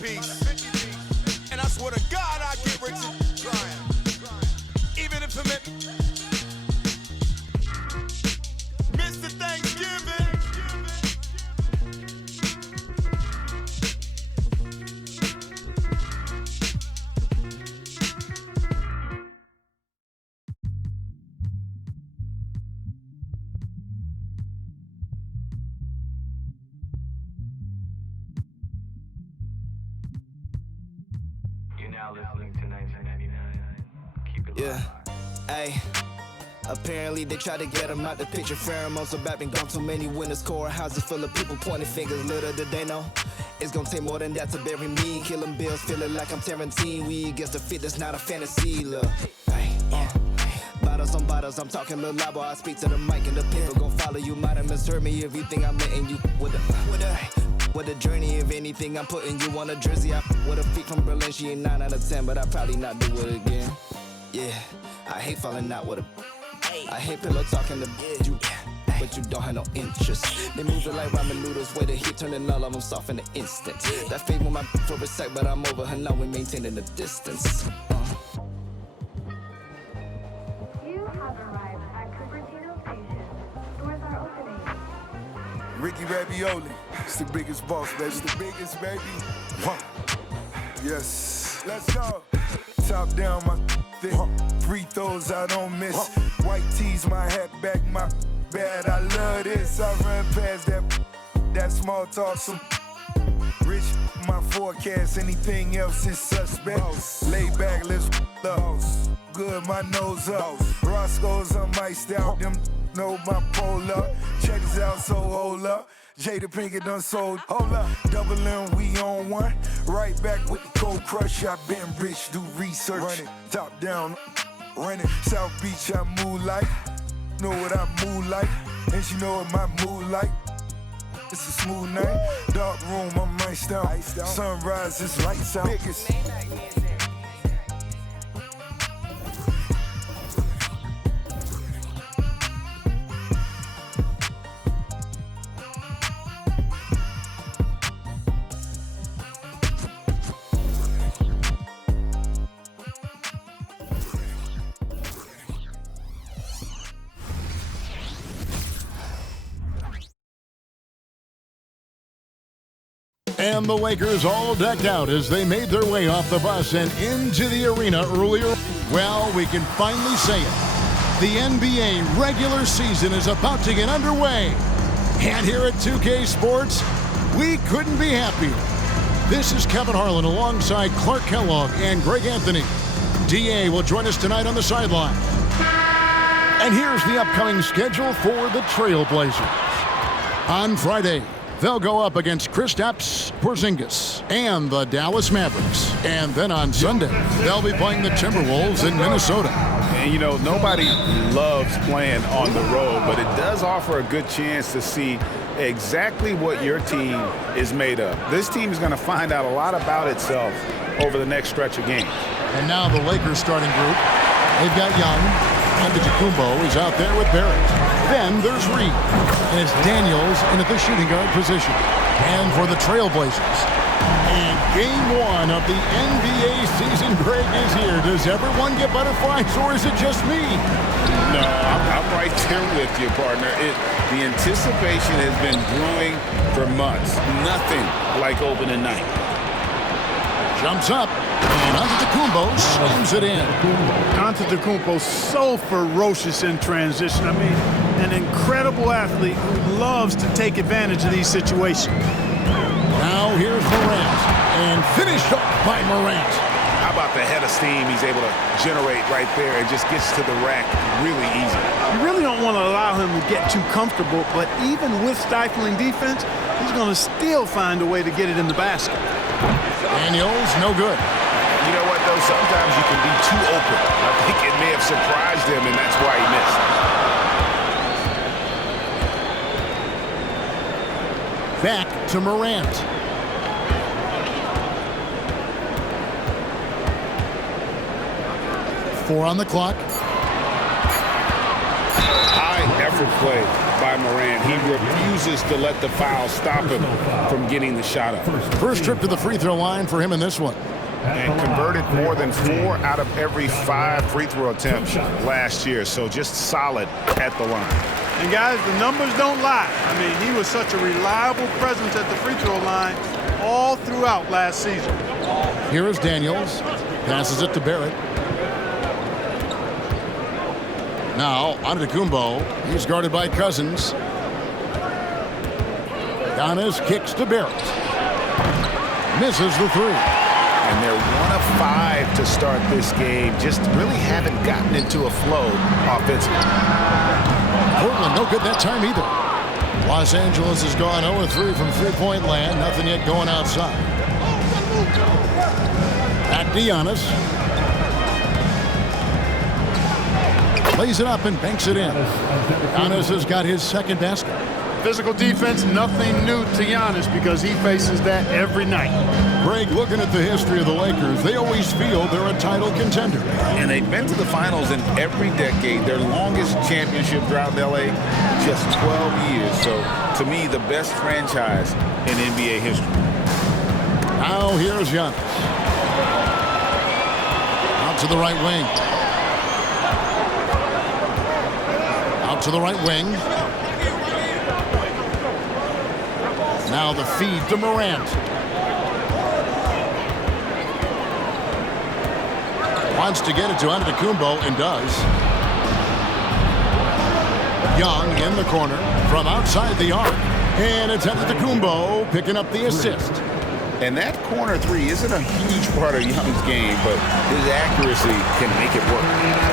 piece. And I swear to God I get rich and trying. Even if it meant Mr. Thanksgiving. You're now listening to 1999. Keep it Yeah, ayy. Apparently they tried to get him out the picture. Pheromones have been gone too many winners. Courthouses full of people pointing fingers. Little did they know it's gonna take more than that to bury me. Killing bills, feeling like I'm Tarantino. We against the fit, that's not a fantasy. Look, bottles on bottles, I'm talking little labo. I speak to the mic and the people gon' follow you. Might have misheard me if you think I'm letting you with a journey. If anything, I'm putting you on a jersey. I with a feet from Berlin, she ain't 9 out of 10, but I probably not do it again. Yeah, I hate falling out with a. I hate pillow talking to you, but you don't have no interest. They move it like ramen noodles, way to hit, turning all of them soft in an instant. That fade with my for a sec, but I'm over her now, we maintaining the distance. You have arrived at Cupertino Station. Doors are opening. Ricky Ravioli, it's the biggest boss, baby. It's the biggest, baby. One. Yes. Let's go. Top down, my thick. Free throws I don't miss. White tees, my hat back, my bad. I love this. I run past that small talk. Some rich, my forecast. Anything else is suspect. Lay back, let's up. Good, my nose up. Roscoe's, I'm iced out. Them know my pull up. Check this out, so hold up. Jada Pinkett done sold. Hold up. Double M, we on one. Right back with the cold crush. I been rich, do research. Run it, top down. Run it. South Beach, I move like. Know what I move like. And she know what my mood like. It's a smooth night. Dark room, I'm iced out. Sunrise, it's lights out. Biggest. And the Lakers all decked out as they made their way off the bus and into the arena earlier. Well, we can finally say it. The NBA regular season is about to get underway. And here at 2K Sports, we couldn't be happier. This is Kevin Harlan alongside Clark Kellogg and Greg Anthony. DA will join us tonight on the sideline. And here's the upcoming schedule for the Trailblazers. On Friday, they'll go up against Kristaps Porzingis and the Dallas Mavericks. And then on Sunday, they'll be playing the Timberwolves in Minnesota. And, you know, nobody loves playing on the road, but it does offer a good chance to see exactly what your team is made of. This team is going to find out a lot about itself over the next stretch of games. And now the Lakers starting group. They've got Young. Antetokounmpo is out there with Barrett. Then there's Reed. And it's Daniels in at the shooting guard position. And for the Trailblazers. And game one of the NBA season, Greg, is here. Does everyone get butterflies, or is it just me? No, I'm right there with you, partner. The anticipation has been brewing for months. Nothing like opening night. Jumps up, and Antetokounmpo slams it in. Antetokounmpo so ferocious in transition. I mean, an incredible athlete who loves to take advantage of these situations. Now here's Morant, and finished off by Morant. How about the head of steam he's able to generate right there and just gets to the rack really easy. You really don't want to allow him to get too comfortable, but even with stifling defense, he's going to still find a way to get it in the basket. Daniels, no good. You know what, though? Sometimes you can be too open. I think it may have surprised him, and that's why he missed. Back to Morant. Four on the clock. High effort play. by Morant. He refuses to let the foul stop him from getting the shot up. First trip to the free throw line for him in this one. And converted more than 4 out of every 5 free throw attempts last year. So just solid at the line. And guys, the numbers don't lie. I mean, he was such a reliable presence at the free throw line all throughout last season. Here is Daniels. Passes it to Barrett. Now, Antetokounmpo. He's guarded by Cousins. Giannis kicks to Barrett. Misses the 3. And they're 1 of 5 to start this game. Just really haven't gotten into a flow offensively. Portland, no good that time either. Los Angeles has gone 0-3 from three-point land. Nothing yet going outside. Back to Giannis. Lays it up and banks it in. Giannis has got his second basket. Physical defense, nothing new to Giannis because he faces that every night. Greg, looking at the history of the Lakers, they always feel they're a title contender. And they've been to the finals in every decade. Their longest championship drought in L.A., just 12 years. So, to me, the best franchise in NBA history. Now here's Giannis. Out to the right wing. Out to the right wing. Now the feed to Morant. Wants to get it to Antetokounmpo and does. Young in the corner from outside the arc. And it's Antetokounmpo picking up the assist. And that corner 3 isn't a huge part of Young's game, but his accuracy can make it work.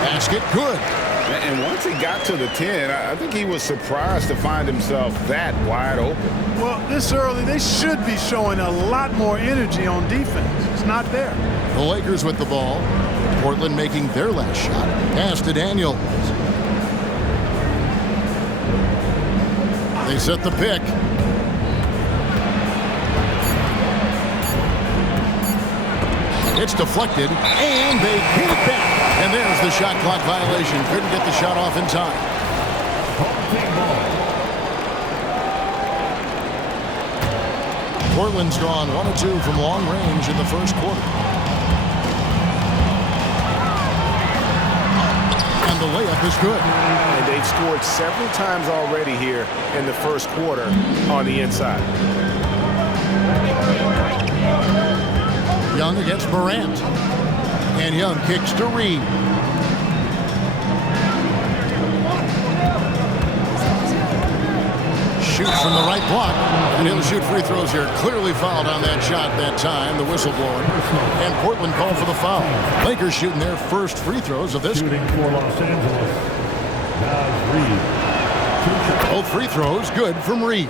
Basket good. And once he got to the 10, I think he was surprised to find himself that wide open. Well, this early, they should be showing a lot more energy on defense. It's not there. The Lakers with the ball. Portland making their last shot. Pass to Daniels. They set the pick. It's deflected, and they pin it back. And there's the shot clock violation. Couldn't get the shot off in time. Portland's gone 1 of 2 from long range in the first quarter. And the layup is good. And they've scored several times already here in the first quarter on the inside. Young against Morant. And Young kicks to Reed. Shoots from the right block. And he'll shoot free throws here. Clearly fouled on that shot that time. The whistle blowing. And Portland called for the foul. Lakers shooting their first free throws of this game. Shooting for Los Angeles. Reed. Both free throws good from Reed.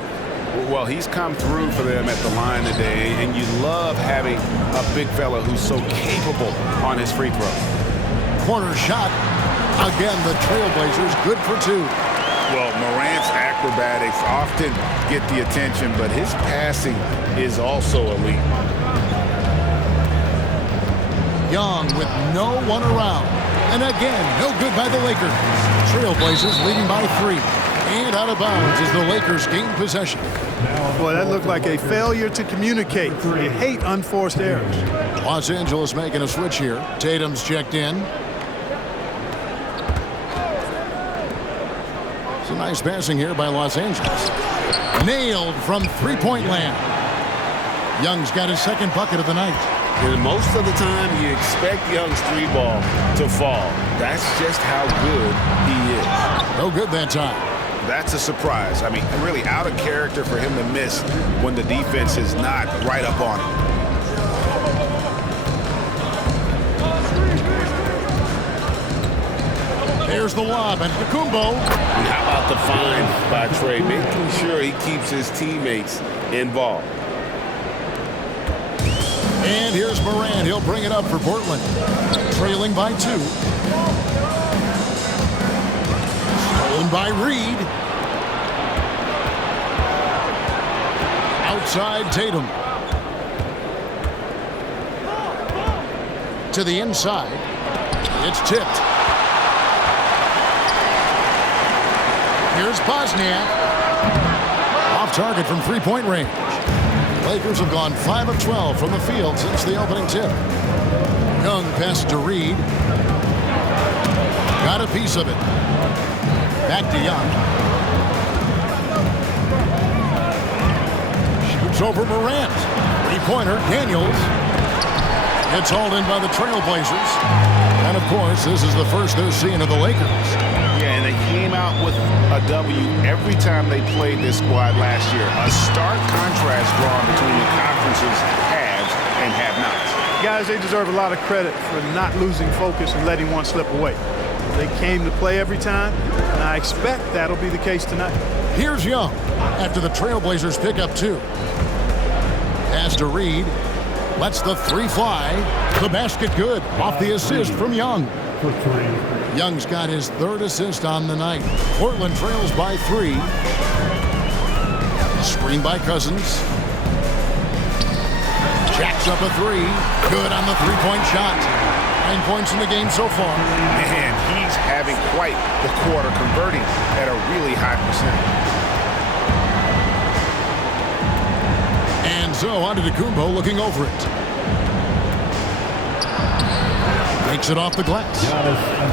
Well, he's come through for them at the line today, and you love having a big fella who's so capable on his free throw. Corner shot. Again, the Trailblazers good for 2. Well, Morant's acrobatics often get the attention, but his passing is also elite. Young with no one around. And again, no good by the Lakers. Trailblazers leading by 3. And out of bounds as the Lakers gain possession. Boy, that looked like a failure to communicate. You hate unforced errors. Los Angeles making a switch here. Tatum's checked in. Some nice passing here by Los Angeles. Nailed from three-point land. Young's got his second bucket of the night. And most of the time, you expect Young's 3-ball to fall. That's just how good he is. No good that time. That's a surprise. I mean, really out of character for him to miss when the defense is not right up on him. There's the lob, and Antetokounmpo. And how about the find by Trey, making sure he keeps his teammates involved. And here's Morant. He'll bring it up for Portland. Trailing by 2. Stolen by Reed. Outside Tatum. To the inside. It's tipped. Here's Bosniak. Off target from three-point range. Lakers have gone 5 of 12 from the field since the opening tip. Young pass to Reed. Got a piece of it. Back to Young. Shoots over Morant. Three-pointer, Daniels. Gets hauled in by the Trailblazers. And, of course, this is the first they're seeing of the Lakers. Yeah, and they came out with a W every time they played this squad last year. A stark contrast drawn between the conference's haves and have-nots. Guys, they deserve a lot of credit for not losing focus and letting one slip away. They came to play every time, and I expect that'll be the case tonight. Here's Young after the Trailblazers pick up 2. Pass to Reed. Lets the 3 fly. The basket good off the assist from Young. For 3. Young's got his 3rd assist on the night. Portland trails by 3. Screen by Cousins. Jacks up a 3. Good on the 3-point shot. 9 points in the game so far. Man, he's having quite the quarter, converting at a really high percentage. And so Antetokounmpo looking over it. Takes it off the glass.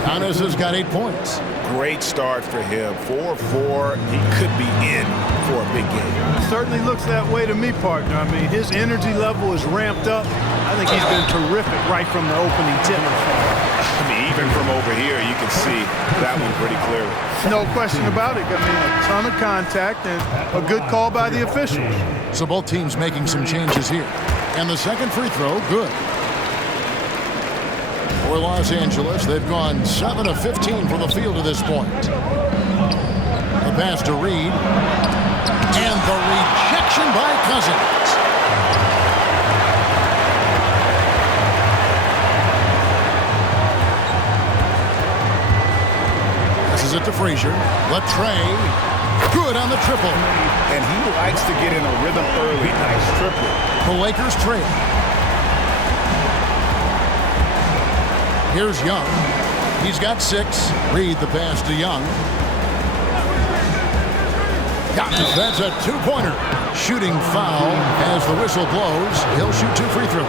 Giannis has got 8 points. Great start for him. 4-4. He could be in for a big game. Certainly looks that way to me, partner. I mean, his energy level is ramped up. I think he's been terrific right from the opening tip. I mean, even from over here, you can see that one pretty clearly. No question about it. I mean, a ton of contact and a good call by the officials. So both teams making some changes here. And the second free throw, good. For Los Angeles, they've gone 7 of 15 from the field to this point. The pass to Reed. And the rejection by Cousins. This is it to Frazier. Latrey. Good on the triple. And he likes to get in a rhythm early. Nice triple. The Lakers trail. Here's Young. He's got 6. Reed the pass to Young. That's a 2-pointer. Shooting foul as the whistle blows. He'll shoot 2 free throws.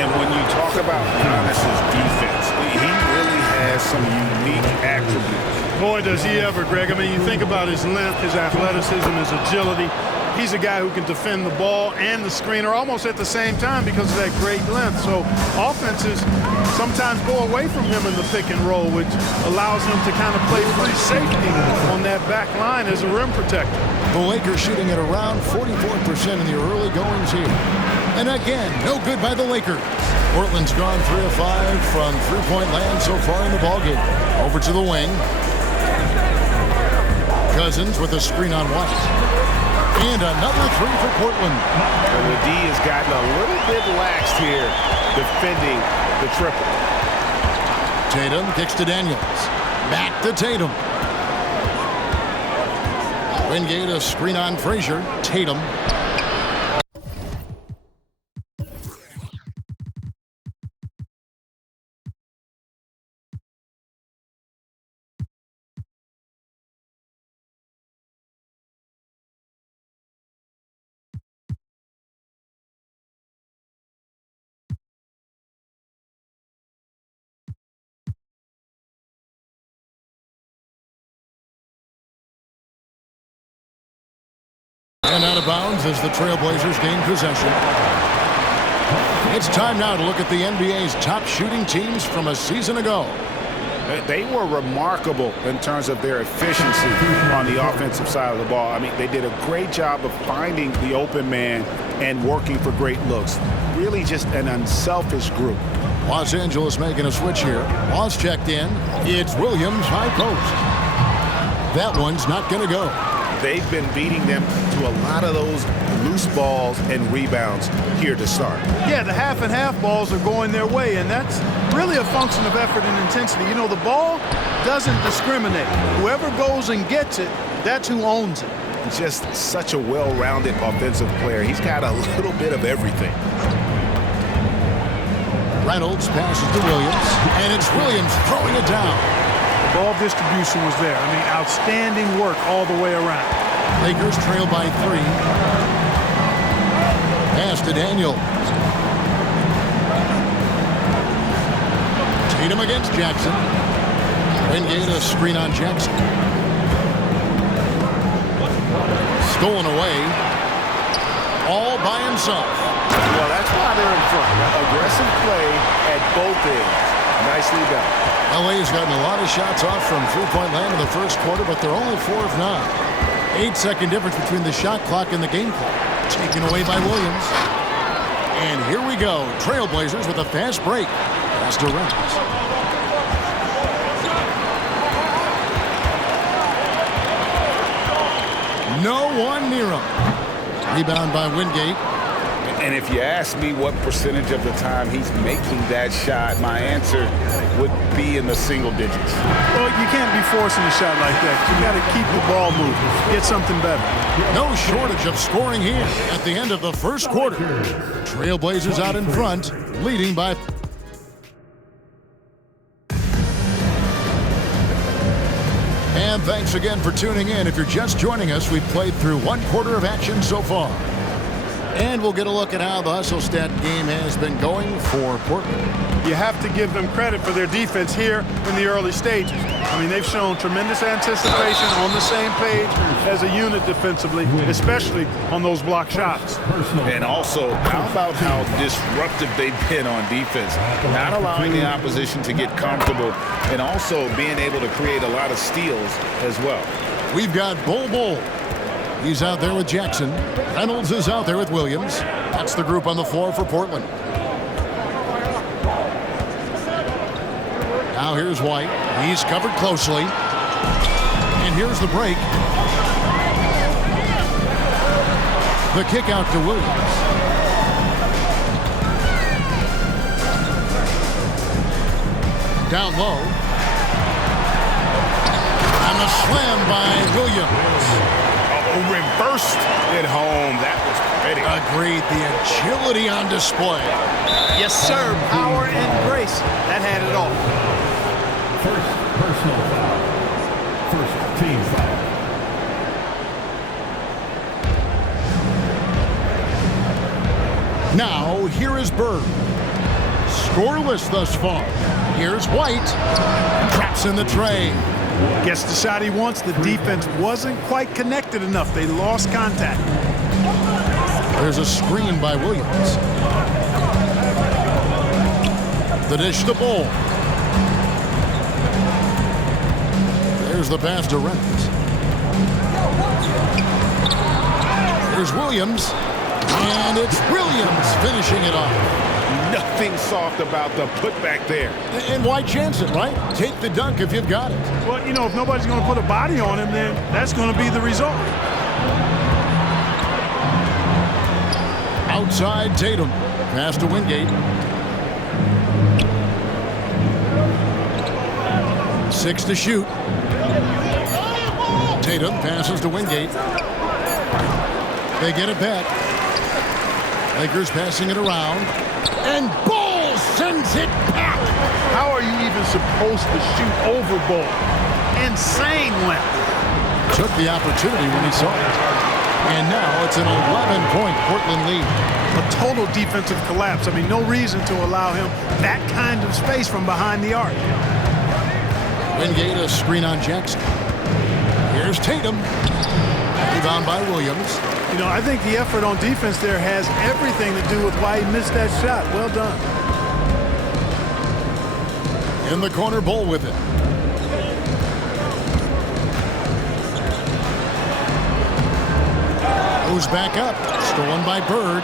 And when you talk about Giannis's defense, he really has some unique attributes. Boy, does he ever, Greg. I mean, you think about his length, his athleticism, his agility. He's a guy who can defend the ball and the screener almost at the same time because of that great length. So offenses sometimes go away from him in the pick and roll, which allows him to kind of play free safety on that back line as a rim protector. The Lakers shooting at around 44% in the early goings here. And again, no good by the Lakers. Portland's gone 3 of 5 from three-point land so far in the ballgame. Over to the wing. Cousins with a screen on White. And another 3 for Portland. Well, the D has gotten a little bit laxed here defending the triple. Tatum kicks to Daniels. Back to Tatum. Wingate a screen on Frazier. Tatum. And out of bounds as the Trailblazers gain possession. It's time now to look at the NBA's top shooting teams from a season ago. They were remarkable in terms of their efficiency on the offensive side of the ball. I mean, they did a great job of finding the open man and working for great looks. Really just an unselfish group. Los Angeles making a switch here. Moss checked in. It's Williams, high post. That one's not going to go. They've been beating them to a lot of those loose balls and rebounds here to start. Yeah, the half and half balls are going their way, and that's really a function of effort and intensity. You know, the ball doesn't discriminate. Whoever goes and gets it, that's who owns it. Just such a well-rounded offensive player. He's got a little bit of everything. Reynolds passes to Williams, and it's Williams throwing it down. Ball distribution was there. I mean, outstanding work all the way around. Lakers trail by 3. Pass to Daniels. Tatum against Jackson. Wingate a screen on Jackson. Stolen away. All by himself. Well, that's why they're in front. Aggressive play at both ends. Nicely done. LA's gotten a lot of shots off from three-point land in the first quarter, but they're only 4 of 9. 8-second difference between the shot clock and the game clock. Taken away by Williams. And here we go. Trailblazers with a fast break. Pass to Reynolds. No one near him. Rebound by Wingate. And if you ask me what percentage of the time he's making that shot, my answer would be in the single digits. Well, you can't be forcing a shot like that. You got to keep the ball moving. Get something better. No shortage of scoring here at the end of the first quarter. Trailblazers out in front, leading by... And thanks again for tuning in. If you're just joining us, we've played through 1 quarter of action so far. And we'll get a look at how the Hustle-Stat game has been going for Portland. You have to give them credit for their defense here in the early stages. I mean, they've shown tremendous anticipation, on the same page as a unit defensively, especially on those block shots. And also, how about how disruptive they've been on defense? Not allowing the opposition to get comfortable and also being able to create a lot of steals as well. We've got Bol. He's out there with Jackson. Reynolds is out there with Williams. That's the group on the floor for Portland. Now here's White. He's covered closely. And here's the break. The kick out to Williams. Down low. And the slam by Williams. Reversed it home. That was pretty. Agreed. The agility on display. Yes, sir. Power and grace. That had it all. First personal foul. First team foul. Now, here is Bird. Scoreless thus far. Here's White. Traps in the tray. Gets the shot he wants. The defense wasn't quite connected enough. They lost contact. There's a screen by Williams. The dish to Bol. There's the pass to Reynolds. Here's Williams. And it's Williams finishing it off. Nothing soft about the putback there. And why chance it, right? Take the dunk if you've got it. Well, you know, if nobody's going to put a body on him, then that's going to be the result. Outside Tatum. Pass to Wingate. 6 to shoot. Tatum passes to Wingate. They get it back. Lakers passing it around. And Bol sends it back. How are you even supposed to shoot over Bol? Insane length. Took the opportunity when he saw it. And now it's an 11-point Portland lead. A total defensive collapse. I mean, no reason to allow him that kind of space from behind the arc. Wingate a screen on Jackson. Here's Tatum. Rebound by Williams. You know, I think the effort on defense there has everything to do with why he missed that shot. Well done. In the corner, Bol with it. Goes back up. Stolen by Bird.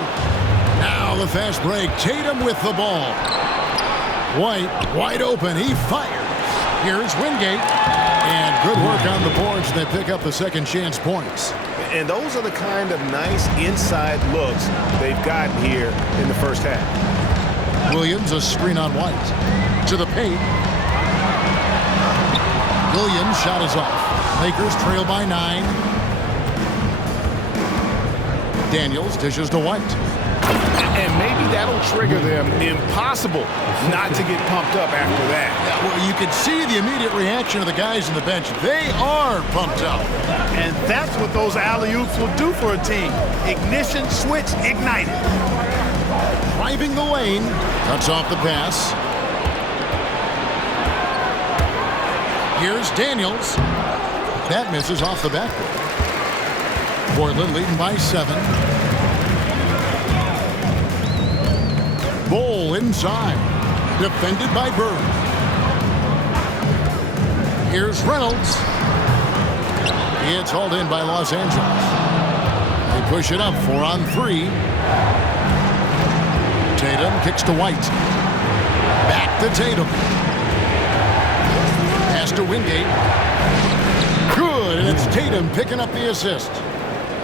Now the fast break. Tatum with the ball. White wide open. He fires. Here's Wingate. And good work on the boards. They pick up the second chance points. And those are the kind of nice inside looks they've gotten here in the first half. Williams a screen on White. To the paint. Williams shot is off. Lakers trail by 9. Daniels dishes to White. And maybe that'll trigger them. Impossible not to get pumped up after that. Yeah, well, you can see the immediate reaction of the guys on the bench. They are pumped up. And that's what those alley-oops will do for a team. Ignition switch ignited. Driving the lane. Cuts off the pass. Here's Daniels. That misses off the backboard. Portland leading by 7. Bol inside. Defended by Bird. Here's Reynolds. It's hauled in by Los Angeles. They push it up 4-on-3. Tatum kicks to White. Back to Tatum. Pass to Wingate. Good, and it's Tatum picking up the assist.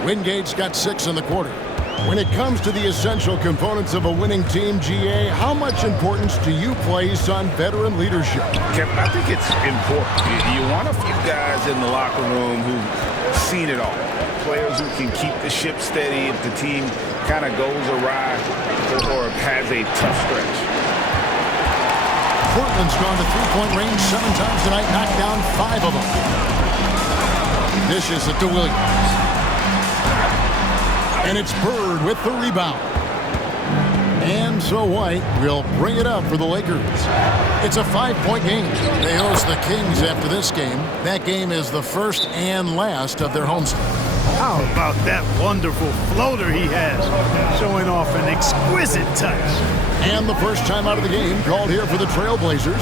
Wingate's got 6 in the quarter. When it comes to the essential components of a winning team, GA, how much importance do you place on veteran leadership? Kevin, I think it's important. You want a few guys in the locker room who've seen it all. Players who can keep the ship steady if the team kind of goes awry or has a tough stretch. Portland's gone to three-point range 7 times tonight, knocked down 5 of them. Dishes it to Williams. And it's Bird with the rebound. And so White will bring it up for the Lakers. It's a 5-point game. They host the Kings after this game. That game is the first and last of their homestand. How about that wonderful floater he has, showing off an exquisite touch. And the first time out of the game called here for the Trailblazers.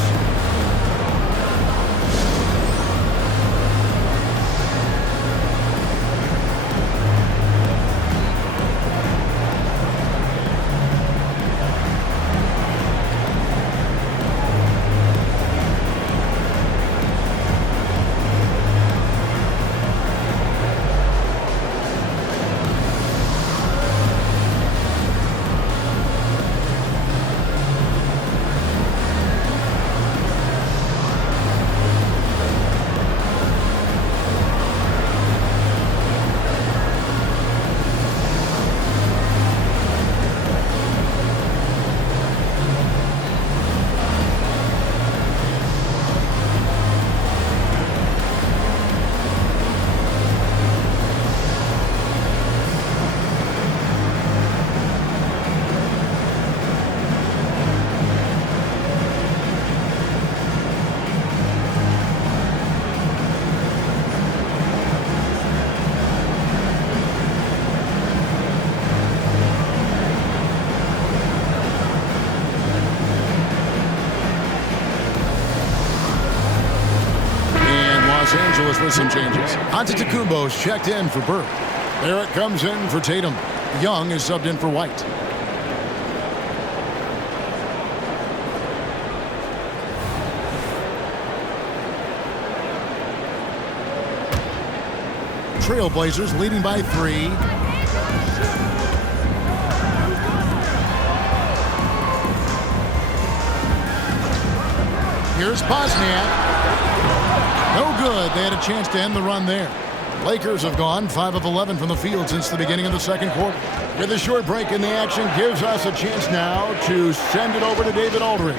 Los Angeles with some changes. Antetokounmpo's checked in for Bird. Barrett comes in for Tatum. Young is subbed in for White. Trailblazers leading by 3. Here's Bosniak. No good. They had a chance to end the run there. Lakers have gone 5 of 11 from the field since the beginning of the second quarter. With a short break in the action, gives us a chance now to send it over to David Aldridge.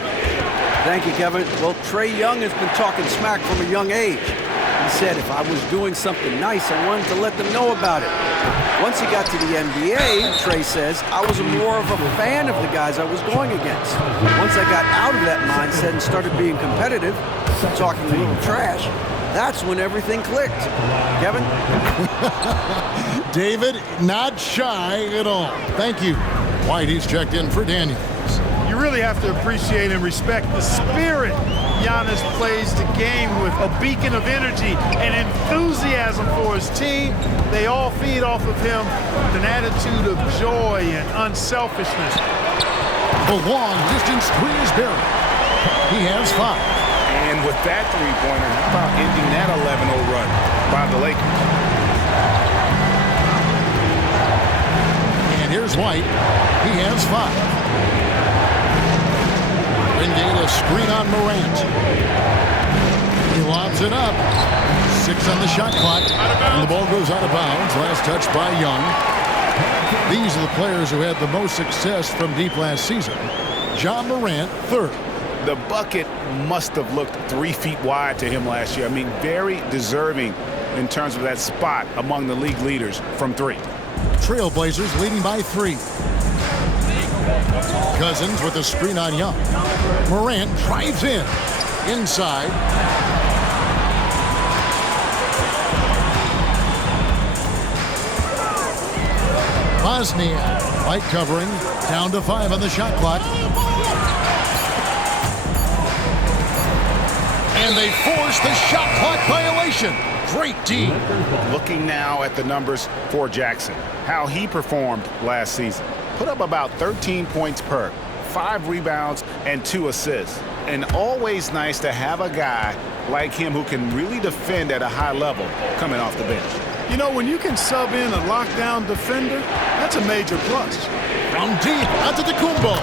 Thank you, Kevin. Well, Trae Young has been talking smack from a young age. He said if I was doing something nice, I wanted to let them know about it. Once he got to the NBA, Trae says, I was more of a fan of the guys I was going against. Once I got out of that mindset and started being competitive, talking a little trash, that's when everything clicked. Kevin? David, not shy at all. Thank you. Whitey's checked in for Daniels. You really have to appreciate and respect the spirit Giannis plays the game with, a beacon of energy and enthusiasm for his team. They all feed off of him with an attitude of joy and unselfishness. The long distance three is Barrett. He has 5. And with that three-pointer, how about ending that 11-0 run by the Lakers? And here's White. He has 5. Wingate a screen on Morant. He lobs it up. 6 on the shot clock. And the ball goes out of bounds. Last touch by Young. These are the players who had the most success from deep last season. John Morant, third. The bucket must have looked 3 feet wide to him last year. I mean, very deserving in terms of that spot among the league leaders from 3. Trailblazers leading by 3. Cousins with a screen on Young. Morant drives in. Inside. Bosnia, light covering, down to 5 on the shot clock. And they force the shot clock violation. Great D. Looking now at the numbers for Jackson, how he performed last season. Put up about 13 points per, 5 rebounds, and 2 assists. And always nice to have a guy like him who can really defend at a high level coming off the bench. You know, when you can sub in a lockdown defender, that's a major plus. From deep, Antetokounmpo.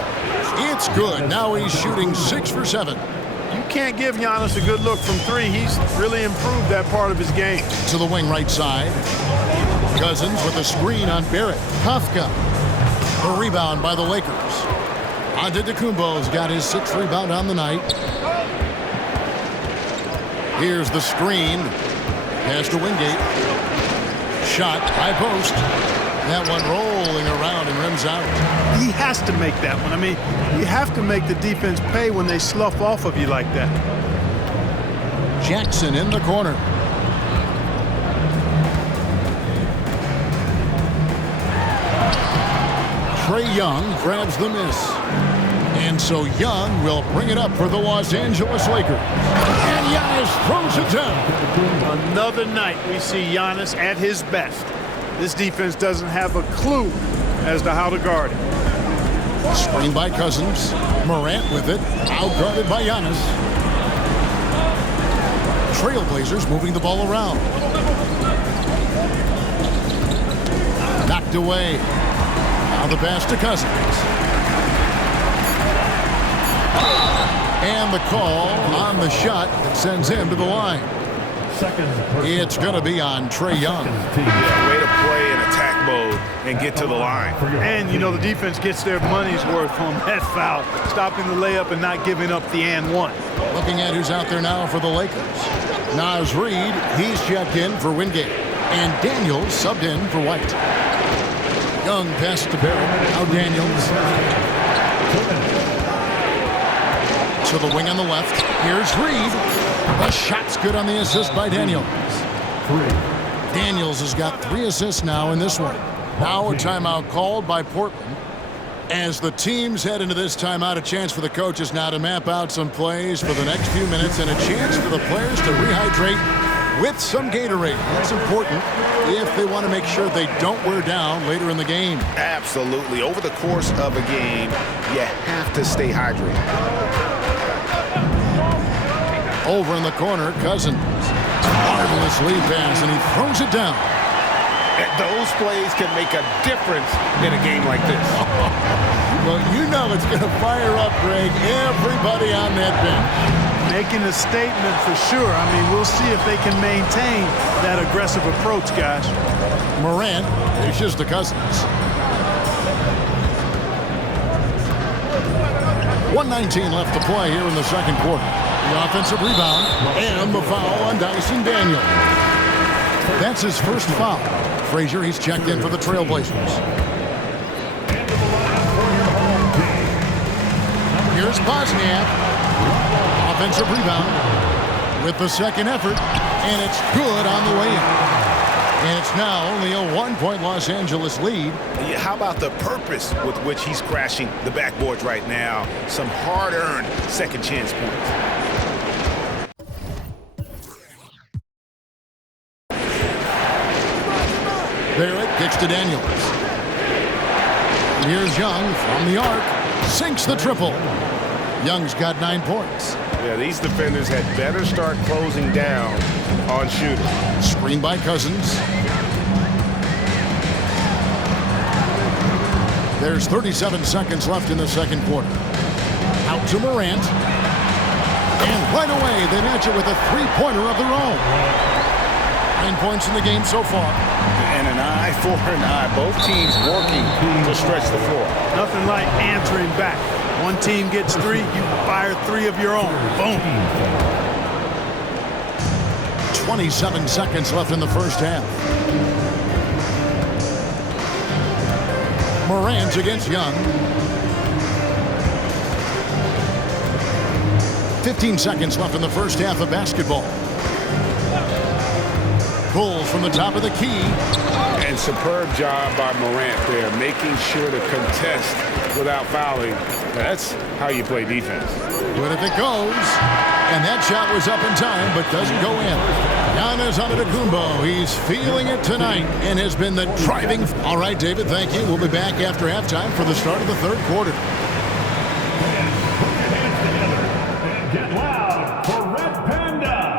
It's good. Now he's shooting 6 for 7. You can't give Giannis a good look from 3. He's really improved that part of his game. To the wing right side. Cousins with a screen on Barrett. Kafka. A rebound by the Lakers. Antetokounmpo's got his 6th rebound on the night. Here's the screen. Pass to Wingate. Shot, high post. That one rolling around and rims out. He has to make that one. I mean, you have to make the defense pay when they slough off of you like that. Jackson in the corner. Trae Young grabs the miss. And so Young will bring it up for the Los Angeles Lakers. And Giannis throws it down. Another night we see Giannis at his best. This defense doesn't have a clue as to how to guard him. Screen by Cousins. Morant with it. Out-guarded by Giannis. Trailblazers moving the ball around. Knocked away. Now the pass to Cousins. And the call on the shot that sends him to the line. It's going to be on Trae Young. Way to play in attack mode and get to the line. And, you know, the defense gets their money's worth on that foul, stopping the layup and not giving up the and one. Looking at who's out there now for the Lakers. Naz Reid, he's checked in for Wingate. And Daniels subbed in for White. Young pass to Barrett. Now Daniels. To the wing on the left. Here's Reid. The shot's good on the assist by Daniels. Daniels has got 3 assists now in this one. Now a timeout called by Portland. As the teams head into this timeout, a chance for the coaches now to map out some plays for the next few minutes and a chance for the players to rehydrate with some Gatorade. That's important if they want to make sure they don't wear down later in the game. Absolutely. Over the course of a game, you have to stay hydrated. Over in the corner, Cousins. Marvelous lead pass, and he throws it down. Those plays can make a difference in a game like this. Well, you know it's going to fire up, Greg, everybody on that bench. Making a statement for sure. I mean, we'll see if they can maintain that aggressive approach, guys. Morant dishes to Cousins. 1:19 left to play here in the second quarter. The offensive rebound and the foul on Dyson Daniels. That's his first foul. Frazier, he's checked in for the Trailblazers. Here's Bosniak. Offensive rebound with the second effort, and it's good on the way in. And it's now only a 1-point Los Angeles lead. How about the purpose with which he's crashing the backboards right now? Some hard-earned second chance points. Barrett kicks to Daniels. Here's Young from the arc. Sinks the triple. Young's got 9 points. Yeah, these defenders had better start closing down on shooting. Screen by Cousins. There's 37 seconds left in the second quarter. Out to Morant. And right away, they match it with a 3-pointer of their own. 9 points in the game so far. And an eye for an eye. Both teams working to stretch the floor. Nothing like answering back. One team gets 3, you fire 3 of your own. Boom. 27 seconds left in the first half. Morant against Young. 15 seconds left in the first half of basketball. Bulls from the top of the key. And superb job by Morant there, making sure to contest without fouling. That's how you play defense. Good if it goes. And that shot was up in time, but doesn't go in. Giannis Antetokounmpo, he's feeling it tonight and has been the driving. All right, David, thank you. We'll be back after halftime for the start of the third quarter. Get loud for Red Panda.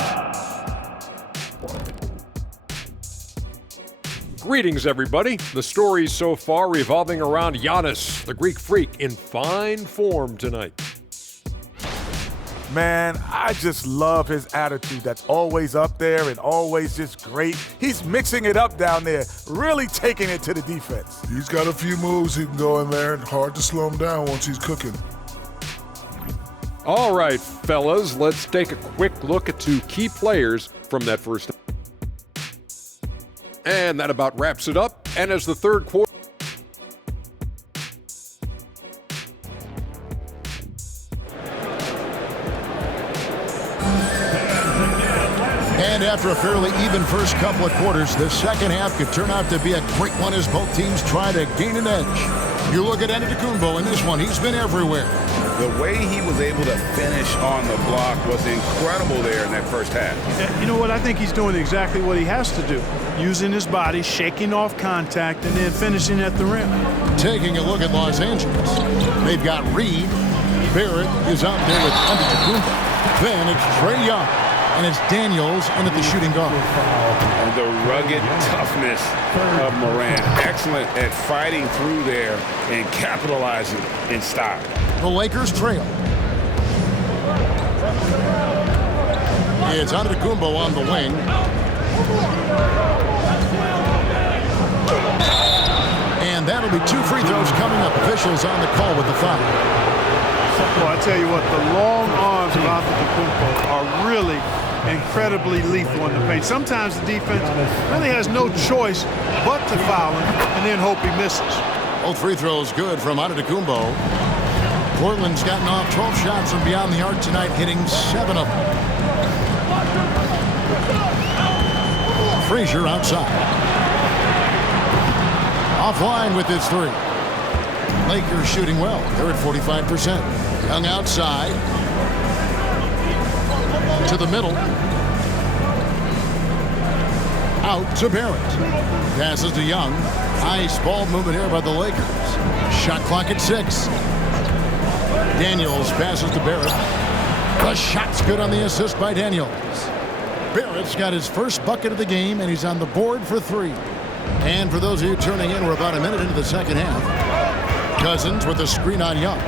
Greetings, everybody. The stories so far revolving around Giannis, the Greek freak, in fine form tonight. Man, I just love his attitude. That's always up there and always just great. He's mixing it up down there, really taking it to the defense. He's got a few moves he can go in there. Hard to slow him down once he's cooking. All right, fellas, let's take a quick look at 2 key players from that first. And that about wraps it up. And as the third quarter. And after a fairly even first couple of quarters, the second half could turn out to be a great one as both teams try to gain an edge. You look at Antetokounmpo in this one, he's been everywhere. The way he was able to finish on the block was incredible there in that first half. You know what? I think he's doing exactly what he has to do. Using his body, shaking off contact, and then finishing at the rim. Taking a look at Los Angeles. They've got Reed. Barrett is out there with Antetokounmpo. Then it's Trae Young. And it's Daniels in at the shooting guard. And the rugged toughness of Morant. Excellent at fighting through there and capitalizing in style. The Lakers trail. It's Antetokounmpo on the wing. And that'll be 2 free throws coming up. Officials on the call with the foul. Well, I tell you what, the long arms of Antetokounmpo are really incredibly lethal in the paint. Sometimes the defense really has no choice but to foul him and then hope he misses. Both free throws good from Antetokounmpo. Portland's gotten off 12 shots from beyond the arc tonight, hitting 7 of them. Frazier outside. Offline with his 3. Lakers shooting well. They're at 45%. Young outside. To the middle. Out to Barrett. Passes to Young. Nice ball movement here by the Lakers. Shot clock at 6. Daniels passes to Barrett. The shot's good on the assist by Daniels. Barrett's got his first bucket of the game, and he's on the board for 3. And for those of you turning in, we're about a minute into the second half. Cousins with a screen on Young.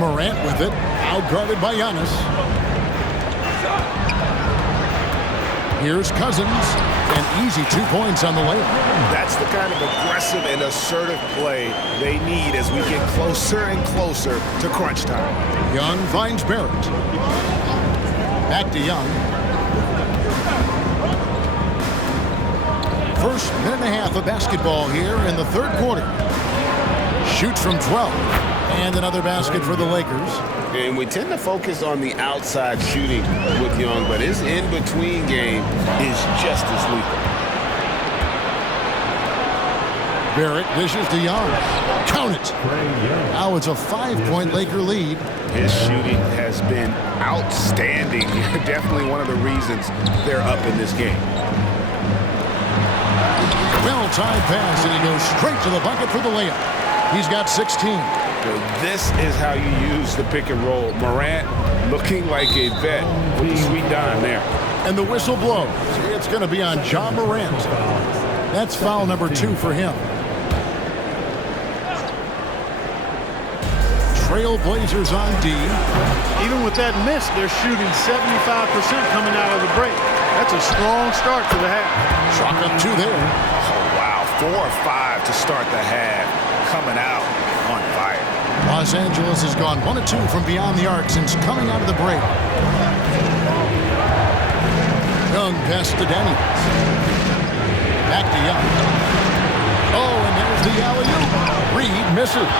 Morant with it, outguarded by Giannis. Here's Cousins, and easy 2 points on the layup. That's the kind of aggressive and assertive play they need as we get closer and closer to crunch time. Young finds Barrett. Back to Young. First minute and a half of basketball here in the third quarter. Shoots from 12. And another basket for the Lakers. And we tend to focus on the outside shooting with Young, but his in-between game is just as lethal. Barrett dishes to Young. Count it. Now it's a 5-point Laker lead. His shooting has been outstanding. Definitely one of the reasons they're up in this game. Well-timed pass, and he goes straight to the bucket for the layup. He's got 16. Well, this is how you use the pick and roll. Morant looking like a vet with the sweet dime there. And the whistle blows. It's going to be on John Morant. That's foul number 2 for him. Trailblazers on D. Even with that miss, they're shooting 75% coming out of the break. That's a strong start to the half. Chalk up 2 there. Oh, wow. 4 or 5 to start the half. Coming out on fire. Los Angeles has gone 1 of 2 from beyond the arc since coming out of the break. Young pass to Daniels. Back to Young. Oh, and there's the alley-oop. Reed misses.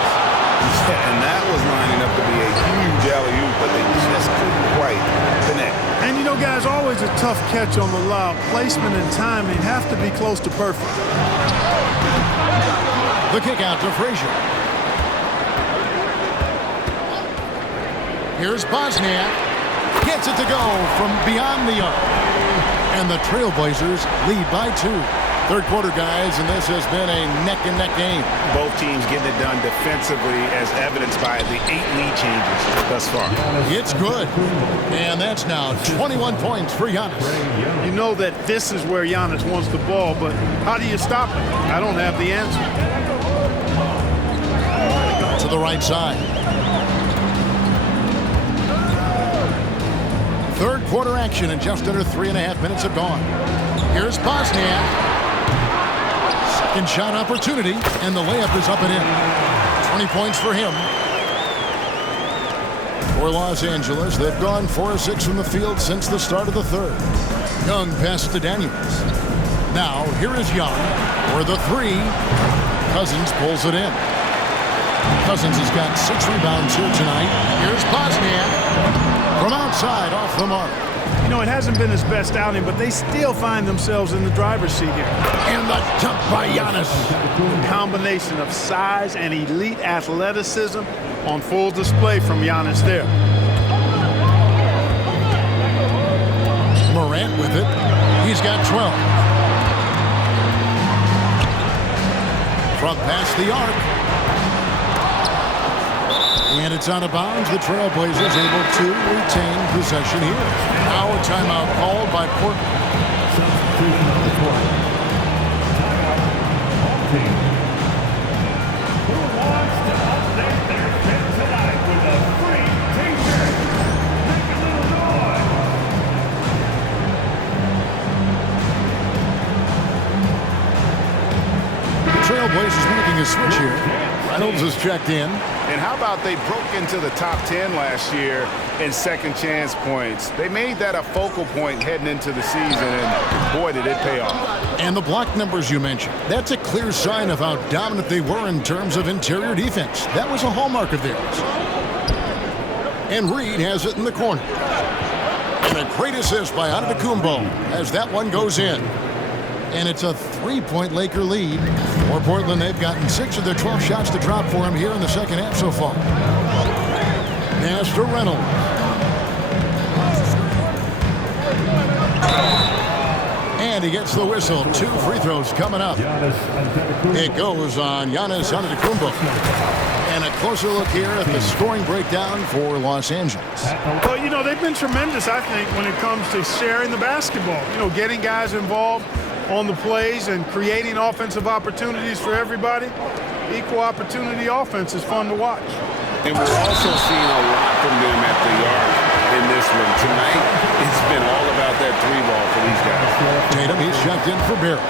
And that was lining up to be a huge alley-oop, but they just couldn't quite connect. And you know, guys, always a tough catch on the lob. Placement and timing have to be close to perfect. The kick out to Frazier. Here's Bosniak. Gets it to go from beyond the arc. And the Trailblazers lead by 2. Third quarter, guys, and this has been a neck-and-neck game. Both teams getting it done defensively, as evidenced by the 8 lead changes thus far. It's good. And that's now 21 points for Giannis. You know that this is where Giannis wants the ball, but how do you stop him? I don't have the answer. To the right side. Third quarter action, and just under 3.5 minutes have gone. Here's Bosniak. Second shot opportunity, and the layup is up and in. 20 points for him. For Los Angeles, they've gone 4 of 6 from the field since the start of the third. Young pass to Daniels. Now, here is Young for the 3. Cousins pulls it in. Cousins has got 6 rebounds here tonight. Here's Bosniak from outside off the mark. You know, it hasn't been his best outing, but they still find themselves in the driver's seat here. And the jump by Giannis. A combination of size and elite athleticism on full display from Giannis there. Morant with it. He's got 12. From past the arc. And it's out of bounds. The Trailblazers able to retain possession here. Now a timeout called by Portland. Substitution on the court. Home team. Who wants to update their fit tonight with a free t-shirt? Make a little noise. The Trailblazers making a switch here. Reynolds is checked in. And how about they broke into the top 10 last year in second chance points? They made that a focal point heading into the season, and boy, did it pay off. And the block numbers you mentioned, that's a clear sign of how dominant they were in terms of interior defense. That was a hallmark of theirs. And Reed has it in the corner. And a great assist by Antetokounmpo as that one goes in. And it's a 3-point Laker lead. For Portland, they've gotten 6 of their 12 shots to drop for him here in the second half so far. Pass to Reynolds. And he gets the whistle. 2 free throws coming up. It goes on Giannis Antetokounmpo. And a closer look here at the scoring breakdown for Los Angeles. Well, you know, they've been tremendous, I think, when it comes to sharing the basketball. You know, getting guys involved on the plays and creating offensive opportunities for everybody. Equal opportunity offense is fun to watch. And we're also seeing a lot from them at the arc in this one. Tonight, it's been all about that 3-ball for these guys. Tatum, he's checked in for Barrett.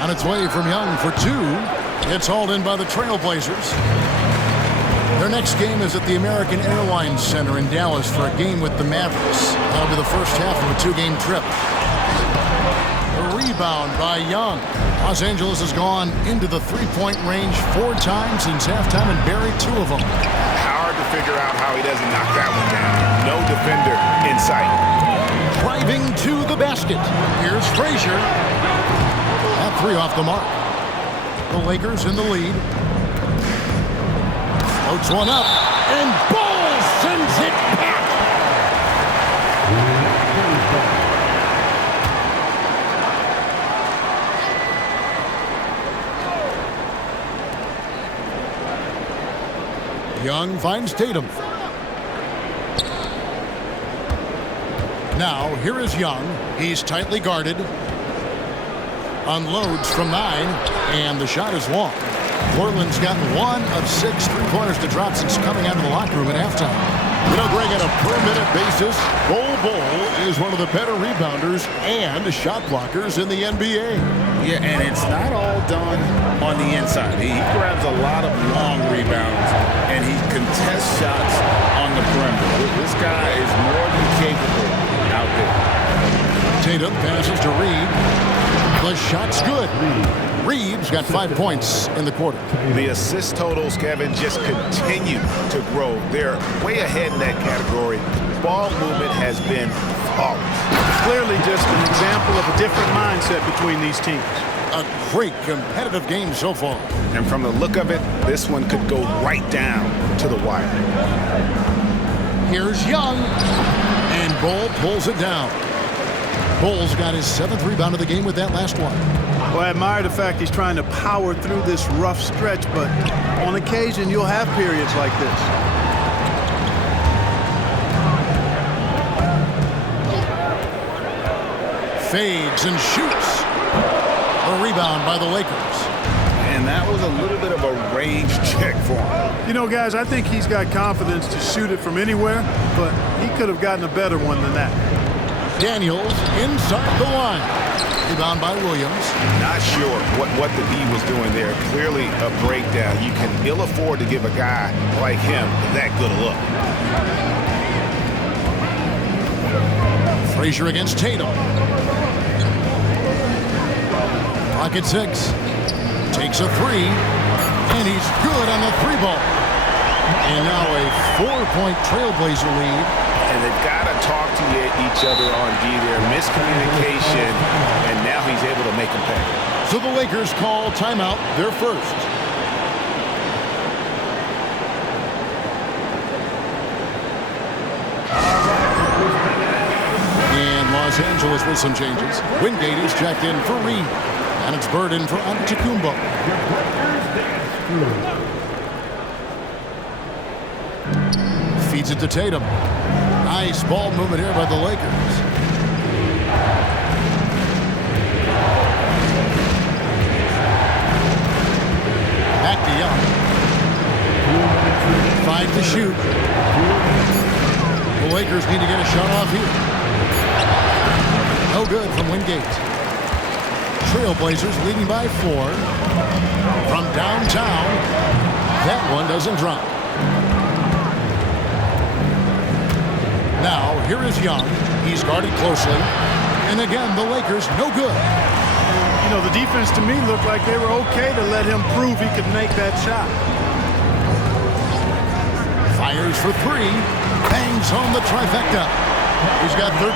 On its way from Young for 2. It's hauled in by the Trailblazers. Their next game is at the American Airlines Center in Dallas for a game with the Mavericks. That'll be the first half of a 2-game trip. A rebound by Young. Los Angeles has gone into the 3-point range 4 times since halftime and buried 2 of them. Hard to figure out how he doesn't knock that one down. No defender in sight. Driving to the basket. Here's Frazier. That 3 off the mark. The Lakers in the lead. Floats one up, and Ball sends it back. Young finds Tatum. Now, here is Young. He's tightly guarded. unloads from 9, and the shot is long. Portland's gotten 1 of 6 3-pointers to drop since coming out of the locker room at halftime. You know, Greg, on a per-minute basis, Bol is one of the better rebounders and shot blockers in the NBA. Yeah, and it's not all done on the inside. He grabs a lot of long rebounds, and he contests shots on the perimeter. This guy is more than capable out there. Tatum passes to Reed. The shot's good. Reed's got 5 points in the quarter. The assist totals, Kevin, just continue to grow. They're way ahead in that category. Ball movement has been flawless. Clearly just an example of a different mindset between these teams. A great competitive game so far. And from the look of it, this one could go right down to the wire. Here's Young, and Bol pulls it down. Bol's got his 7th rebound of the game with that last one. Well, I admire the fact he's trying to power through this rough stretch, but on occasion you'll have periods like this. Fades and shoots. A rebound by the Lakers. And that was a little bit of a range check for him. You know, guys, I think he's got confidence to shoot it from anywhere, but he could have gotten a better one than that. Daniels inside the line. Rebound by Williams. Not sure what the D was doing there. Clearly a breakdown. You can ill afford to give a guy like him that good a look. Frazier against Tatum. Pocket 6. Takes a 3. And he's good on the 3-ball. And now a 4-point Trailblazer lead. And they've got to talk to each other on D there. Miscommunication, and now he's able to make them pay. So the Lakers call timeout, their first. And Los Angeles with some changes. Wingate is checked in for Reed. And it's Bird in for Antetokounmpo. Feeds it to Tatum. Nice ball movement here by the Lakers. Back to Young. 5 to shoot. The Lakers need to get a shot off here. No good from Wingate. Trailblazers leading by 4. From downtown. That one doesn't drop. Now, here is Young. He's guarded closely. And again, the Lakers no good. You know, the defense to me looked like they were okay to let him prove he could make that shot. Fires for 3. Bangs home the trifecta. He's got 13.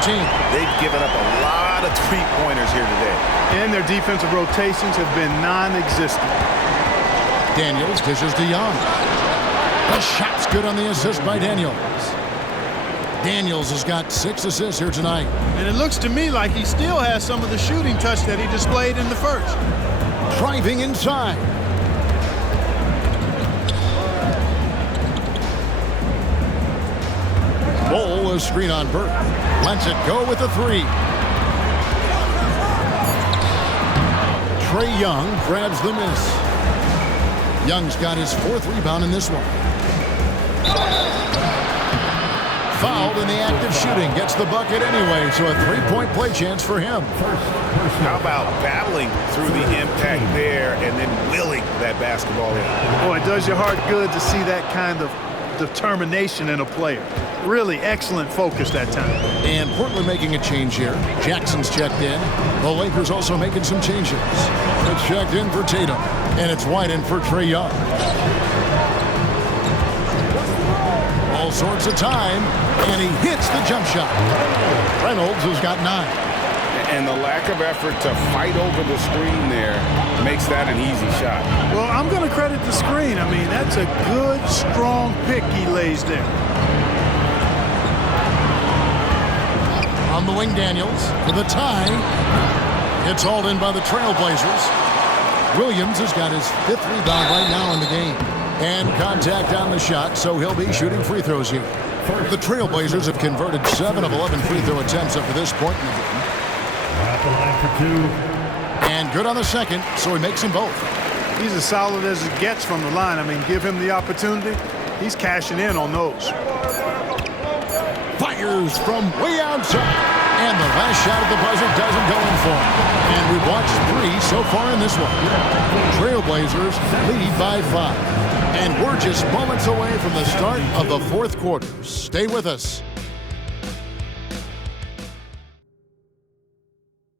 They've given up a lot of three-pointers here today. And their defensive rotations have been non-existent. Daniels dishes to Young. The shot's good on the assist by Daniels. Daniels has got 6 assists here tonight. And it looks to me like he still has some of the shooting touch that he displayed in the first. Driving inside. Bol a screen on Burke. Lets it go with a 3. Trae Young grabs the miss. Young's got his 4th rebound in this one. Fouled in the act of shooting. Gets the bucket anyway, so a 3-point play chance for him. How about battling through the impact there and then willing that basketball in? Boy, it does your heart good to see that kind of determination in a player. Really excellent focus that time. And Portland making a change here. Jackson's checked in. The Lakers also making some changes. It's checked in for Tatum. And it's wide in for Trae Young. All sorts of time. And he hits the jump shot. Reynolds has got 9. And the lack of effort to fight over the screen there makes that an easy shot. Well, I'm going to credit the screen. I mean, that's a good, strong pick he lays there. On the wing, Daniels for the tie. It's hauled in by the Trailblazers. Williams has got his 5th rebound right now in the game. And contact on the shot, so he'll be shooting free throws here. The Trailblazers have converted 7 of 11 free throw attempts up to this point in the game. At the line for 2. And good on the second, so he makes them both. He's as solid as it gets from the line. I mean, give him the opportunity. He's cashing in on those. Fires from way outside. And the last shot at the buzzer doesn't go in for him. And we've watched 3 so far in this one. Trailblazers lead by 5. And we're just moments away from the start of the fourth quarter. Stay with us.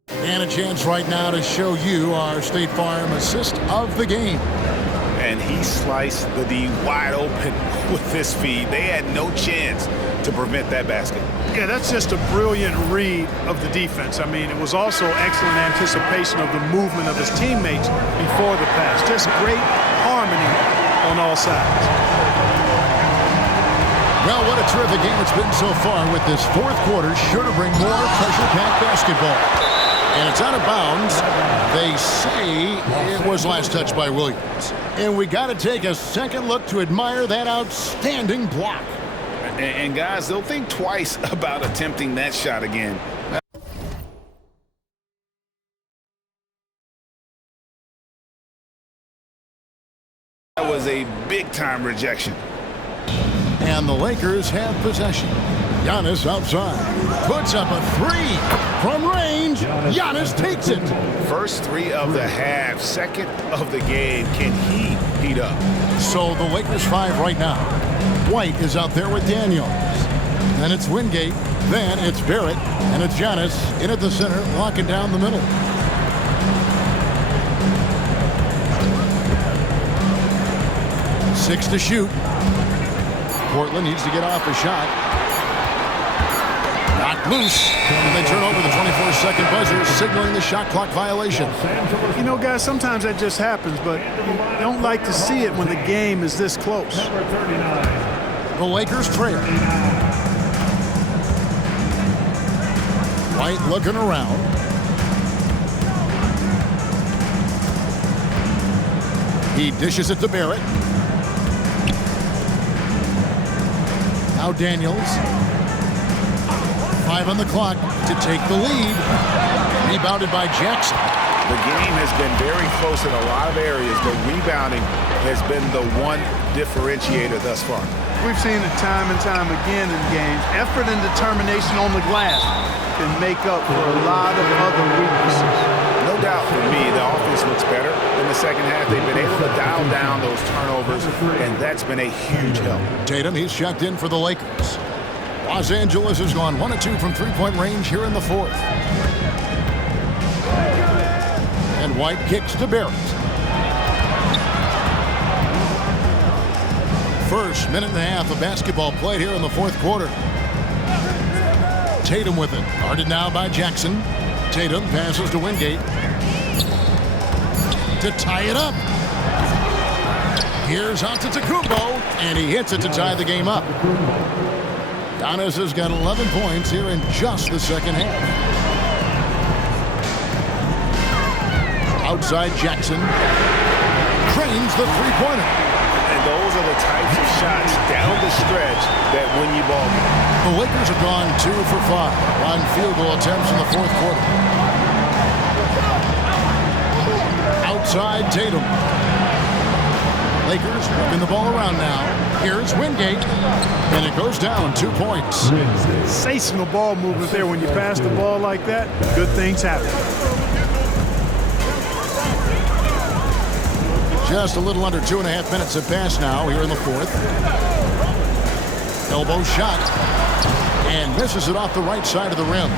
And a chance right now to show you our State Farm assist of the game. And he sliced the D wide open with this feed. They had no chance to prevent that basket. Yeah, that's just a brilliant read of the defense. I mean, it was also excellent anticipation of the movement of his teammates before the pass. Just great harmony on all sides. Well, what a terrific game it's been so far with this fourth quarter. Sure to bring more pressure-packed basketball. And it's out of bounds. They say it was last touched by Williams. And we got to take a second look to admire that outstanding block. And guys, they'll think twice about attempting that shot again. That was a big-time rejection. And the Lakers have possession. Giannis outside. Puts up a 3 from range. Giannis takes it. First 3 of the half, second of the game. Can he heat up? So the Lakers 5 right now. White is out there with Daniels. Then it's Wingate. Then it's Barrett. And it's Giannis in at the center, locking down the middle. Six to shoot. Portland needs to get off a shot. Knocked loose. And they turn over the 24-second buzzer, signaling the shot clock violation. You know, guys, sometimes that just happens, but you don't like to see it when the game is this close. The Lakers trail. White looking around. He dishes it to Barrett. Now Daniels. 5 on the clock to take the lead. Rebounded by Jackson. The game has been very close in a lot of areas, but rebounding has been the one differentiator thus far. We've seen it time and time again in games. Effort and determination on the glass can make up for a lot of other weaknesses. No doubt for me, the offense looks better in the second half. They've been able to dial down those turnovers, and that's been a huge help. Tatum, he's checked in for the Lakers. Los Angeles has gone 1 of 2 from three-point range here in the fourth. And White kicks to Barrett. First minute and a half of basketball played here in the fourth quarter. Tatum with it. Guarded now by Jackson. Tatum passes to Wingate. To tie it up. Here's Antetokounmpo, and he hits it to tie the game up. Giannis has got 11 points here in just the second half. Outside Jackson. Trains the three-pointer. And those are the types of shots down the stretch that win you ball games. The Lakers have gone 2 for 5 on field goal attempts in the fourth quarter. Outside Tatum. Lakers working the ball around now. Here's Wingate, and it goes down 2 points. Sensational ball movement there. When you pass the ball like that, good things happen. Just a little under 2.5 minutes have passed now here in the fourth. Elbow shot, and misses it off the right side of the rim.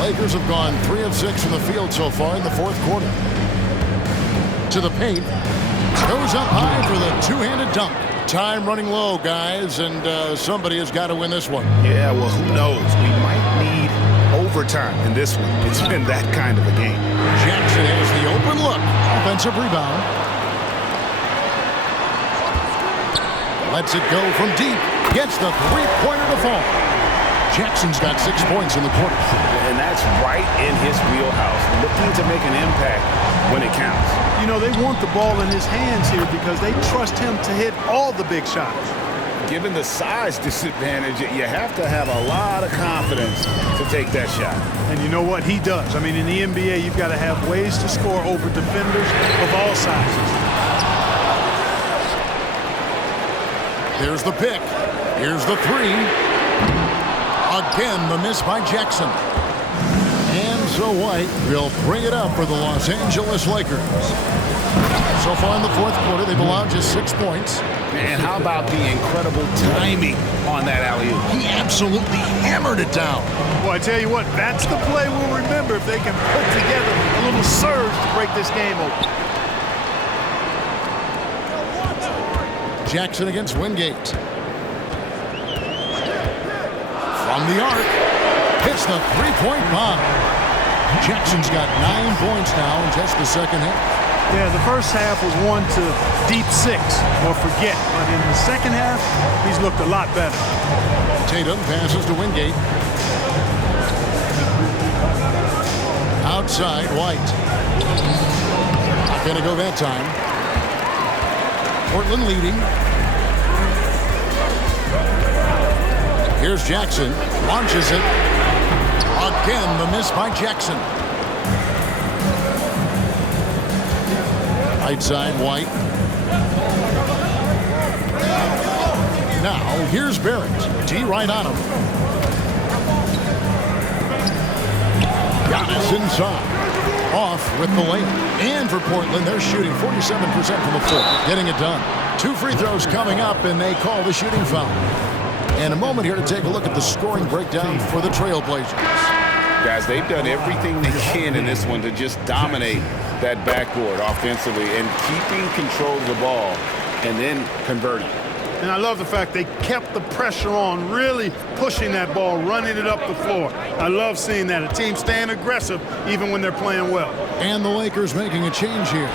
Lakers have gone 3 of 6 from the field so far in the fourth quarter. To the paint. Goes up high for the two-handed dunk. Time running low, guys, and somebody has got to win this one. Yeah, well, who knows? We might need overtime in this one. It's been that kind of a game. Jackson has the open look. Offensive rebound. Lets it go from deep. Gets the three-pointer to fall. Jackson's got 6 points in the quarter. And that's right in his wheelhouse. Looking to make an impact when it counts. You know, they want the ball in his hands here because they trust him to hit all the big shots. given the size disadvantage, you have to have a lot of confidence to take that shot. And you know what? He does. I mean, in the NBA, you've got to have ways to score over defenders of all sizes. Here's the pick. Here's the three. Again, the miss by Jackson. And so White will bring it up for the Los Angeles Lakers. So far in the fourth quarter, they've allowed just 6 points. And how about the incredible timing on that alley-oop? He absolutely hammered it down. Well, I tell you what, that's the play we'll remember if they can put together a little surge to break this game open. Jackson against Wingate. From the arc, hits the three-point bomb. Jackson's got 9 points now in just the second half. Yeah, the first half was 1 to deep 6, or forget. But in the second half, he's looked a lot better. Tatum passes to Wingate. Outside, White. Not going to go that time. Portland leading. Here's Jackson. Launches it. Again, the miss by Jackson. Right side, White. Now, here's Barrett. T right on him. Giannis inside. Off with the layup. And for Portland, they're shooting 47% from the floor. Getting it done. 2 free throws coming up, and they call the shooting foul. And a moment here to take a look at the scoring breakdown for the Trailblazers. Guys, they've done everything they can in this one to just dominate that backboard offensively and keeping control of the ball and then converting. And I love the fact they kept the pressure on, really pushing that ball, running it up the floor. I love seeing that. A team staying aggressive even when they're playing well. And the Lakers making a change here.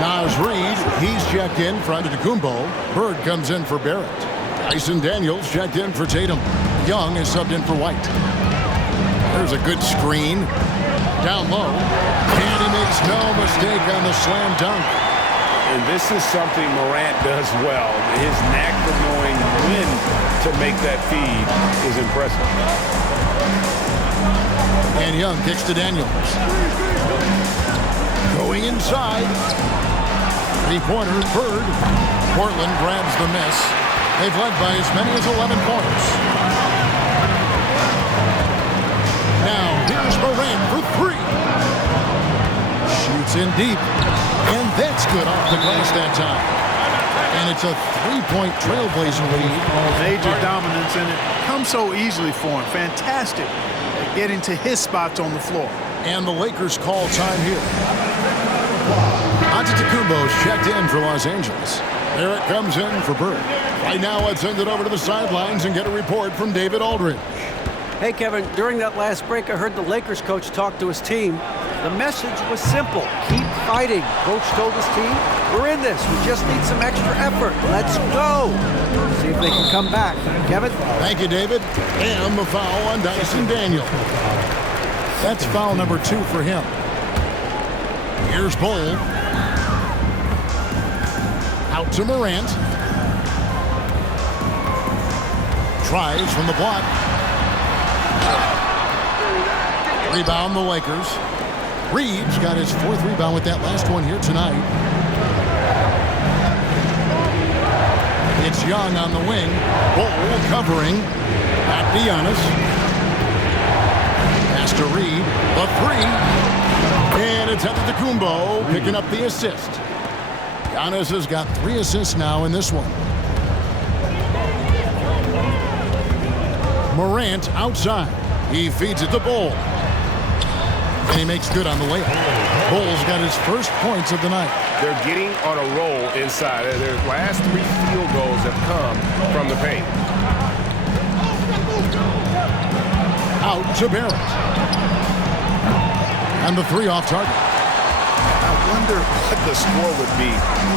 Naz Reid, he's checked in for Antetokounmpo. Bird comes in for Barrett. Dyson Daniels checked in for Tatum. Young is subbed in for White. There's a good screen. Down low. And he makes no mistake on the slam dunk. And this is something Morant does well. His knack for knowing when to make that feed is impressive. And Young kicks to Daniels. Going inside. Three-pointer, Bird. Portland grabs the miss. They've led by as many as 11 points. Now, here's Morant for 3. Shoots in deep. And that's good off the glass that time. And it's a 3-point Trailblazer lead. Major dominance, and it comes so easily for him. Fantastic at getting to his spots on the floor. And the Lakers call time here. Antetokounmpo's checked in for Los Angeles. Barrett comes in for Bird. Right now, let's send it over to the sidelines and get a report from David Aldridge. Hey, Kevin, during that last break, I heard the Lakers coach talk to his team. The message was simple. Keep fighting. Coach told his team, we're in this. We just need some extra effort. Let's go. See if they can come back. Kevin? Thank you, David. And the foul on Dyson Daniels. That's foul number 2 for him. Here's Bull. Out to Morant. Tries from the block. Rebound the Lakers. Reeves got his 4th rebound with that last one here tonight. It's Young on the wing. Bull covering. Back to Giannis. Pass to Reed. The 3. And it's Antetokounmpo picking up the assist. Giannis has got 3 assists now in this one. Morant outside. He feeds it to Bull. And he makes good on the layup. Bull's got his first points of the night. They're getting on a roll inside. Their last 3 field goals have come from the paint. Out to Barrett. And the 3 off target. I wonder what the score would be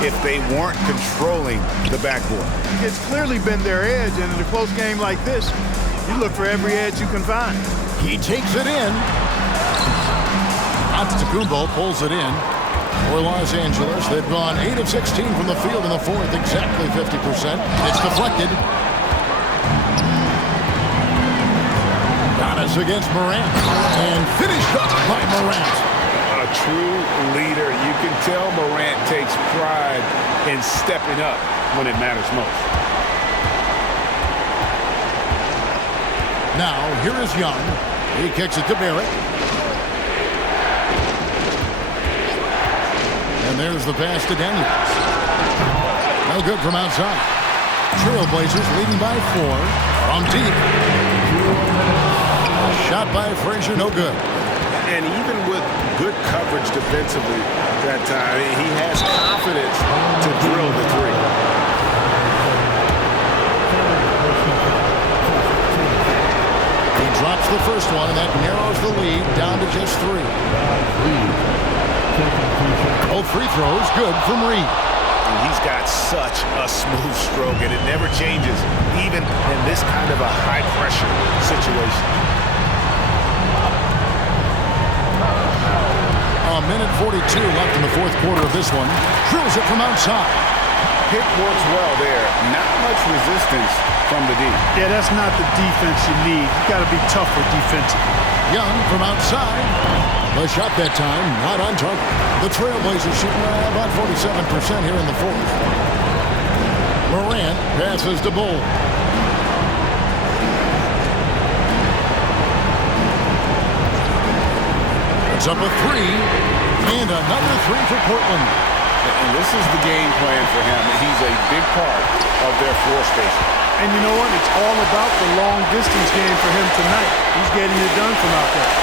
if they weren't controlling the backboard. It's clearly been their edge, and in a close game like this, you look for every edge you can find. He takes it in. Antetokounmpo pulls it in. For Los Angeles, they've gone 8 of 16 from the field in the fourth, exactly 50%. It's deflected. Giannis against Morant, and finished up by Morant. A true leader. You can tell Morant takes pride in stepping up when it matters most. Now, here is Young. He kicks it to Barrett. And there's the pass to Daniels. No good from outside. Trailblazers leading by 4 from deep. Shot by Frazier, no good. And even with good coverage defensively that time, he has confidence to drill the three. He drops the first one, and that narrows the lead down to just 3. Both free throws good from Reed. And he's got such a smooth stroke, and it never changes, even in this kind of a high-pressure situation. A minute 42 left in the fourth quarter of this one. Drills it from outside. Pick works well there. Not much resistance from the D. Yeah, that's not the defense you need. You got to be tougher defensively. Young from outside. The shot that time, not on target. The Trailblazers shooting about 47% here in the fourth. Morant passes to Bull. It's up a 3, and another 3 for Portland. And this is the game plan for him. He's a big part of their floor spacing. And you know what? It's all about the long-distance game for him tonight. He's getting it done from out there.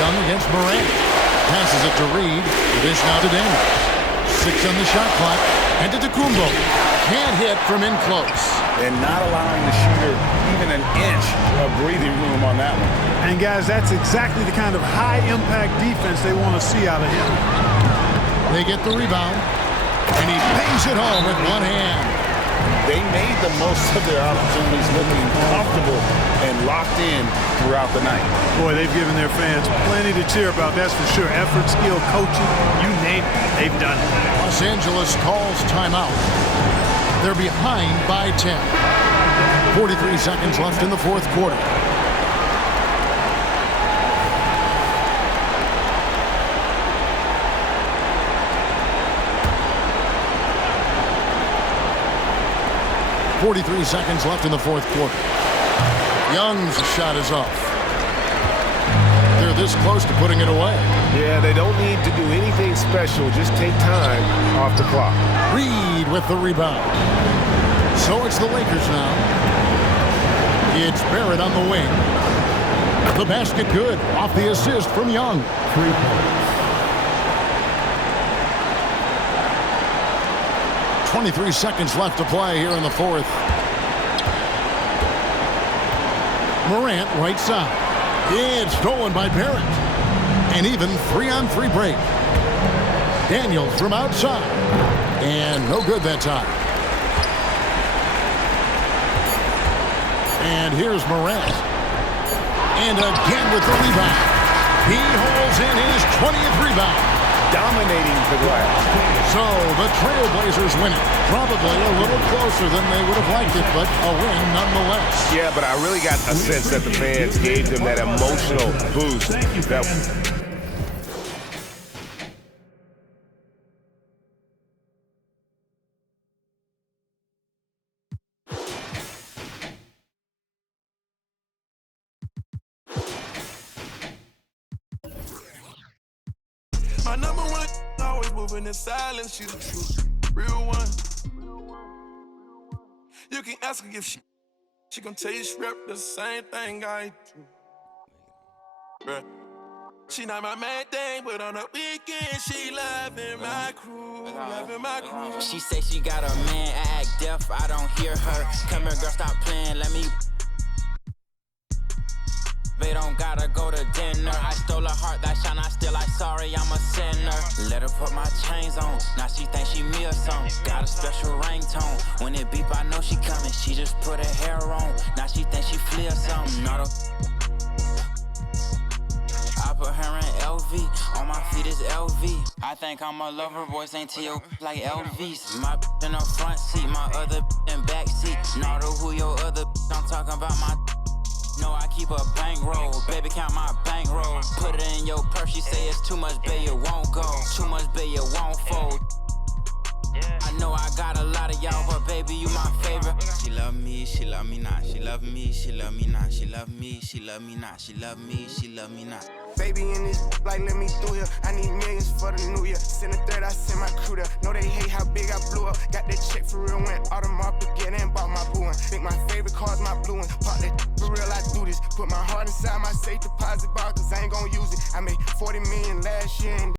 Young against Morant. Passes it to Reed. The dish now to Daniels. 6 on the shot clock. And to Tecumbo. Can't hit from in close. And not allowing the shooter even an inch of breathing room on that one. And guys, that's exactly the kind of high-impact defense they want to see out of him. They get the rebound. And he bangs it home with one hand. They made the most of their opportunities, looking comfortable and locked in throughout the night. Boy, they've given their fans plenty to cheer about, that's for sure. Effort, skill, coaching, you name it, they've done it. Los Angeles calls timeout. They're behind by 10. 43 seconds left in the fourth quarter. .43 seconds left in the fourth quarter. Young's shot is off. They're this close to putting it away. Yeah, they don't need to do anything special. Just take time off the clock. Reed with the rebound. So it's the Lakers now. It's Barrett on the wing. The basket good. Off the assist from Young. 3 points. 23 seconds left to play here in the fourth. Morant right side. It's stolen by Barrett. And even 3-on-3 break. Daniels from outside. And no good that time. And here's Morant. And again with the rebound. He holds in his 20th rebound. Dominating the glass. So the Trailblazers win it. Probably a little closer than they would have liked it, but a win nonetheless. Yeah, but I really got a sense that the fans gave them that emotional boost. My number one, always moving in silence. She the truth, real one. You can ask her if she gon' tell you she rep the same thing I do. Bruh. She not my main thing, but on the weekend she loving my crew, loving my crew. She say she got a man, I act deaf, I don't hear her. Come here, girl, stop playing, let me. They don't gotta go to dinner. I stole her heart, that shine I still like sorry, I'm a sinner. Let her put my chains on, now she think she me or something. Got a special ringtone, when it beep I know she coming. She just put her hair on, now she think she flee or something. Not a I put her in LV. On my feet is LV. I think I'm a lover boy, St. T.O. like Elvis. My in the front seat, my other in back seat. Not who your other I'm talking about my. No, I keep a bankroll. Baby, count my bankroll. Put it in your purse. She say it's too much, babe, it won't go. Too much, babe, it won't fold. I know I got a lot of y'all, but baby, you my favorite. She love me, she love me not. She love me, she love me not. She love me, she love me not. She love me, she love me not. Baby in this, like, let me through here. I need millions for the new year. Send a third, I send my crew there. Know they hate how big I blew up. Got that check for real, went Audemars Piguet and bought my blue one. Think my favorite car's my blue one. Pop that for real, I do this. Put my heart inside my safe deposit box, cause I ain't gon' use it. I made 40 million last year and